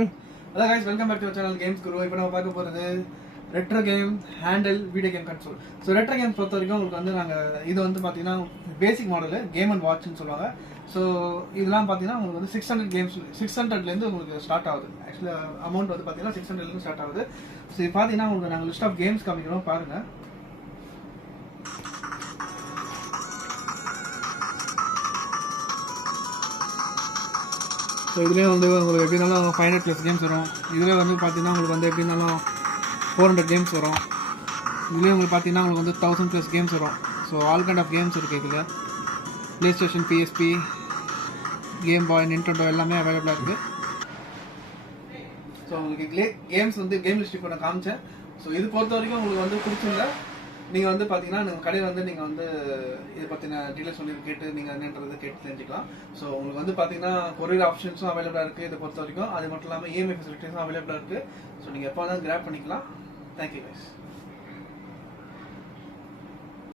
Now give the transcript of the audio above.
அதான் guys, welcome back to our channel Games Guru. இப்போ நம்ம பார்க்க போகிறது retro game handle video game console. So retro game பொறுத்த வரைக்கும் உங்களுக்கு வந்து நாங்கள் இது வந்து பார்த்தீங்கன்னா பேசிக் மாடலு கேம் அண்ட் வாட்ச்னு சொல்லுவாங்க. ஸோ இதெல்லாம் பார்த்தீங்கன்னா உங்களுக்கு வந்து 600 கேம்ஸ் 600லேருந்து உங்களுக்கு ஸ்டார்ட் ஆகுது. ஆக்சுவலாக அமௌண்ட் வந்து பார்த்தீங்கன்னா 600லேருந்து ஸ்டார்ட் ஆகுது. ஸோ இது பார்த்தீங்கன்னா உங்களுக்கு நாங்கள் லிஸ்ட் ஆஃப் கேம்ஸ் காமிக்கிறோம் பாருங்கள். ஸோ இதுலேயே வந்து உங்களுக்கு எப்படி இருந்தாலும் 500+ கேம்ஸ் வரும். இதில் வந்து பார்த்தீங்கன்னா உங்களுக்கு வந்து எப்படி இருந்தாலும் 400 கேம்ஸ் வரும். இதுலேயே உங்களுக்கு பார்த்தீங்கன்னா உங்களுக்கு வந்து 1000+ கேம்ஸ் வரும். So all kind of games இருக்குது இதில். PlayStation, PSP, Game Boy, Nintendo எல்லாமே அவைலபிளாக இருக்குது. ஸோ உங்களுக்கு இதுலேயே கேம்ஸ் வந்து கேம் லிஸ்ட் இப்போ நான் காமிச்சேன். ஸோ இது பொறுத்த வரைக்கும் உங்களுக்கு வந்து பிடிச்சிருந்தா நீங்கள் வந்து பார்த்தீங்கன்னா நீங்கள் கடையில் வந்து நீங்கள் வந்து இதை பற்றின டீட்டெயில்ஸ் சொல்லி கேட்டு நீங்கள் என்னன்றது கேட்டு தெரிஞ்சுக்கலாம். ஸோ உங்களுக்கு வந்து பார்த்தீங்கன்னா கொரியர் ஆப்ஷன்ஸும் அவைலபிளாக இருக்குது இதை பொறுத்த வரைக்கும். அது மட்டும் இல்லாமல் இஎம்ஐ ஃபெசிலிட்டிஸும் அவைலபிளாக இருக்குது. ஸோ நீங்கள் எப்போ வேணாலும் கிராப் பண்ணிக்கலாம். Thank you guys.